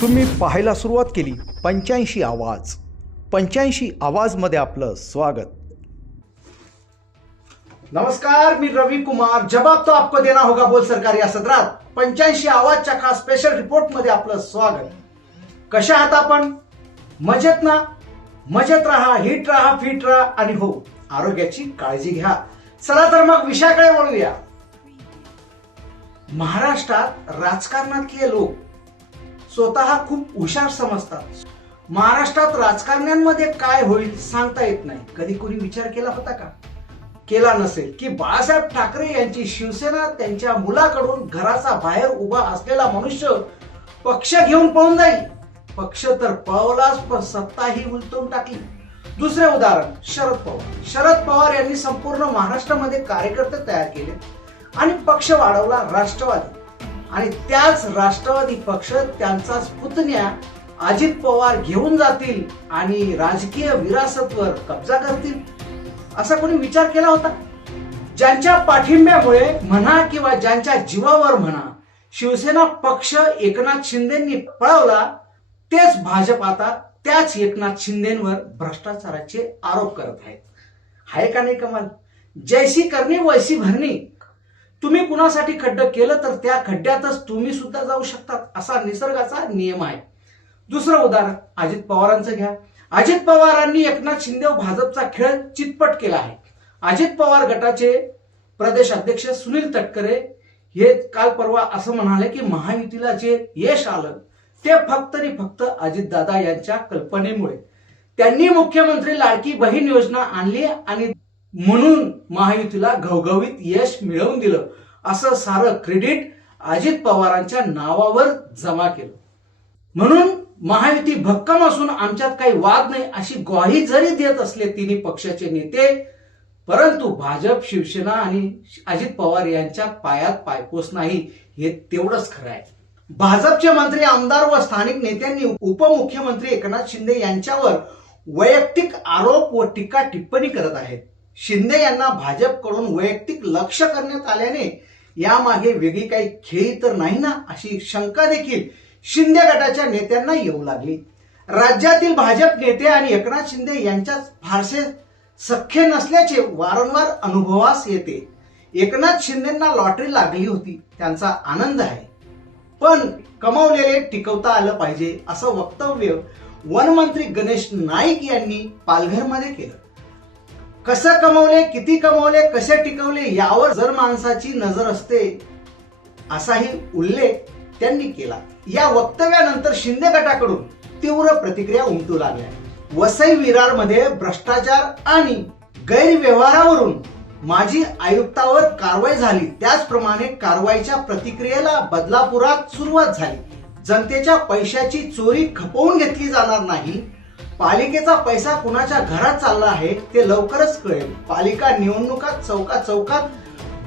तुम्ही पाहायला सुरुवात केली. पंच्याऐंशी आवाज. पंच्याऐंशी आवाजमध्ये आपलं स्वागत. नमस्कार मी रवी कुमार. जबाब तो आपको देना होगा बोल सरकार या सत्रात पंच्याऐंशी आवाजच्या खास स्पेशल रिपोर्टमध्ये आपलं स्वागत. कशा आहात आपण? मजेत ना? मजेत राहा हिट राहा फिट राहा आणि हो आरोग्याची काळजी घ्या. चला तर मग विषयाकडे वळूया. महाराष्ट्रात राजकारणातले लोक स्वतः खूप हुशार समजतात. महाराष्ट्रात राजकारण्यांमध्ये काय होईल सांगता येत नाही. कधी कोणी विचार केला होता का? केला नसेल. की बाळासाहेब ठाकरे यांची शिवसेना त्यांच्या मुलाकडून घराचा बाहेर उभा असलेला मनुष्य पक्ष घेऊन पळून जाईल. पक्ष तर पळवलाच पण सत्ताही उलटून टाकली. दुसरे उदाहरण शरद पवार. शरद पवार यांनी संपूर्ण महाराष्ट्रामध्ये कार्यकर्ते तयार केले आणि पक्ष वाढवला राष्ट्रवादी. आणि त्याच राष्ट्रवादी पक्ष त्यांचा पुतण्या अजित पवार घेऊन जातील आणि राजकीय विरासतवर कब्जा करतील. असा कोणी विचार केला होता? ज्यांच्या पाठिंब्यामुळे म्हणा किंवा ज्यांच्या जीवावर म्हणा शिवसेना पक्ष एकनाथ शिंदेंनी पळवला तेच भाजप आता त्याच एकनाथ शिंदेवर भ्रष्टाचाराचे आरोप करत आहेत. आहे का नाही कमाल? जैसी करणी वैसी भरणी. तुम्ही कुणासाठी खड्डं केलं तर त्या खड्ड्यातच तुम्ही सुद्धा जाऊ शकतात असा निसर्गाचा नियम आहे. दुसरं उदाहरण अजित पवारांचं घ्या. अजित पवारांनी एकनाथ शिंदे भाजपचा खेळ चितपट केला आहे. अजित पवार गटाचे प्रदेश अध्यक्ष सुनील तटकरे हे काल परवा असं म्हणाले की महायुतीला जे यश आलं ते फक्त आणि फक्त अजितदादा यांच्या कल्पनेमुळे. त्यांनी मुख्यमंत्री लाडकी बहीण योजना आणली आणि म्हणून महायुतीला घवघवीत यश मिळवून दिलं. असं सारं क्रेडिट अजित पवारांच्या नावावर जमा केलं. म्हणून महायुती भक्कम असून आमच्यात काही वाद नाही अशी ग्वाही जरी देत असले तिन्ही पक्षाचे नेते परंतु भाजप शिवसेना आणि अजित पवार यांच्या पायात पायपोस नाही हे तेवढंच खरं आहे. भाजपचे मंत्री आमदार व स्थानिक नेत्यांनी उपमुख्यमंत्री एकनाथ शिंदे यांच्यावर वैयक्तिक आरोप व टीका टिप्पणी करत आहेत. शिंदे यांना भाजपकडून वैयक्तिक लक्ष करण्यात आल्याने यामागे वेगळी काही खेळी तर नाही ना अशी शंका देखील शिंदे गटाच्या नेत्यांना येऊ लागली. राज्यातील भाजप नेते आणि एकनाथ शिंदे यांच्यात फारसे सख्य नसल्याचे वारंवार अनुभवास येते. एकनाथ शिंदेना लॉटरी लागली होती त्यांचा आनंद आहे. पण कमावलेले टिकवता आलं पाहिजे असं वक्तव्य वनमंत्री गणेश नाईक यांनी पालघरमध्ये केलं. कसं कमवले किती कमवले कसे टिकवले यावर जर माणसाची नजर असते असाही उल्लेख त्यांनी केला. या वक्तव्यानंतर शिंदे गटाकडून तीव्र प्रतिक्रिया उमटू लागल्या. वसई विरारमध्ये भ्रष्टाचार आणि गैरव्यवहारावरून माजी आयुक्तावर कारवाई झाली. त्याचप्रमाणे कारवाईच्या प्रतिक्रियेला बदलापुरात सुरुवात झाली. जनतेच्या पैशाची चोरी खपवून घेतली जाणार नाही. पालिकेचा पैसा कुणाच्या घरात चालला आहे ते लवकरच कळेल. पालिका निवडणुकात चौकात चौकात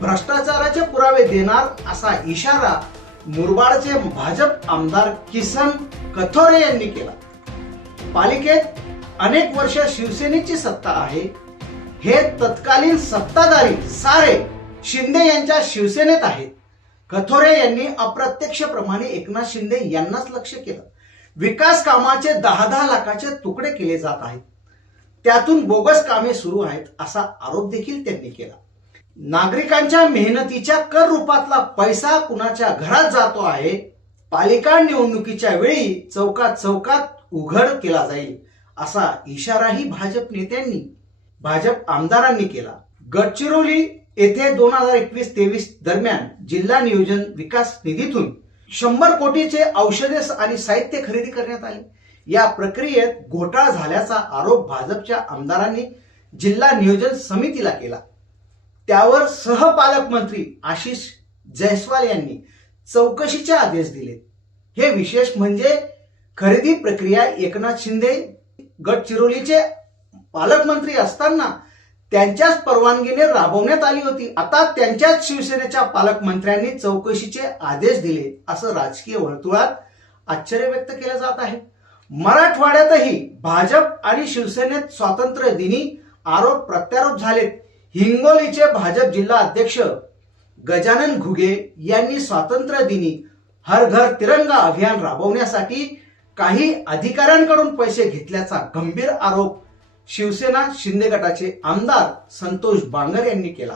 भ्रष्टाचाराचे पुरावे देणार असा इशारा मुरबाडचे भाजप आमदार किसन कथोरे यांनी केला. पालिकेत अनेक वर्ष शिवसेनेची सत्ता आहे. हे तत्कालीन सत्ताधारी सारे शिंदे यांच्या शिवसेनेत आहेत. कथोरे यांनी अप्रत्यक्षप्रमाणे एकनाथ शिंदे यांनाच लक्ष केलं. विकास कामाचे दहा दहा लाखाचे तुकडे केले जात आहेत. त्यातून बोगस कामे सुरू आहेत असा आरोप देखील त्यांनी केला. नागरिकांच्या मेहनतीच्या कर रूपातला पैसा कुणाच्या घरात जातो आहे पालिका निवडणुकीच्या वेळी चौकात चौकात उघड केला जाईल असा इशाराही भाजप नेत्यांनी भाजप आमदारांनी केला. गडचिरोली येथे दोन हजार एकवीस तेवीस दरम्यान जिल्हा नियोजन विकास निधीतून शंभर कोटीचे औषधे आणि साहित्य खरेदी करण्यात आले. या प्रक्रियेत घोटाळा झाल्याचा आरोप भाजपच्या आमदारांनी जिल्हा नियोजन समितीला केला. त्यावर सहपालकमंत्री आशिष जयस्वाल यांनी चौकशीचे आदेश दिले. हे विशेष म्हणजे खरेदी प्रक्रिया एकनाथ शिंदे गडचिरोलीचे पालकमंत्री असताना त्यांच्याच परवानगीने राबवण्यात आली होती. आता त्यांच्याच शिवसेनेच्या पालकमंत्र्यांनी चौकशीचे आदेश दिले असं राजकीय वर्तुळात आश्चर्य व्यक्त केलं जात आहे. मराठवाड्यातही भाजप आणि शिवसेनेत स्वातंत्र्य दिनी आरोप प्रत्यारोप झालेत. हिंगोलीचे भाजप जिल्हा अध्यक्ष गजानन घुगे यांनी स्वातंत्र्य दिनी हर घर तिरंगा अभियान राबवण्यासाठी काही अधिकाऱ्यांकडून पैसे घेतल्याचा गंभीर आरोप शिवसेना शिंदे गटाचे आमदार संतोष बांगर यांनी केला.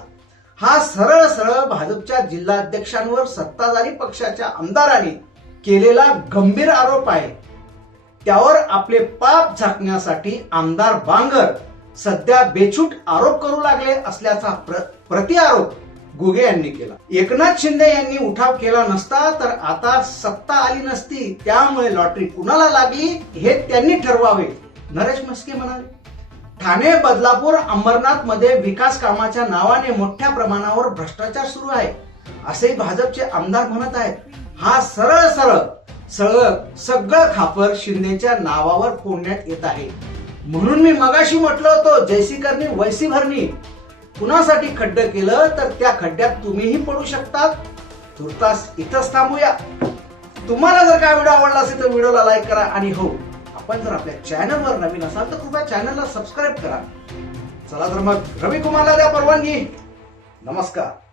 हा सरळ सरळ भाजपच्या जिल्हाध्यक्षांवर सत्ताधारी पक्षाच्या आमदारांनी केलेला गंभीर आरोप आहे. त्यावर आपले पाप झाकण्यासाठी आमदार बांगर सध्या बेछूट आरोप करू लागले असल्याचा प्र, प्रतिआरोप गुगे यांनी केला. एकनाथ शिंदे यांनी उठाव केला नसता तर आता सत्ता आली नसती त्यामुळे लॉटरी कुणाला लागली हे त्यांनी ठरवावे. नरेश म्हस्के म्हणाले. ठाणे बदलापूर अंबरनाथमध्ये विकास कामाच्या नावाने मोठ्या प्रमाणावर भ्रष्टाचार सुरू आहे असे भाजपचे आमदार म्हणत आहेत. हा सरळ सरळ सरळ सगळं खापर शिंदेच्या नावावर फोडण्यात येत आहे. म्हणून मी मगाशी म्हटलं होतं जैसी करणी वैसी भरणी. कुणासाठी खड्ड केलं तर त्या खड्ड्यात तुम्हीही पडू शकतात तुर्तास इथंच थांबूया. तुम्हाला जर का व्हिडिओ आवडला असेल तर व्हिडिओला लाईक करा आणि हो आपण जर आपल्या चॅनलवर नवीन असाल तर कृपया चॅनलला सबस्क्राईब करा. चला तर मग रवी कुमारला द्या परवानगी. नमस्कार.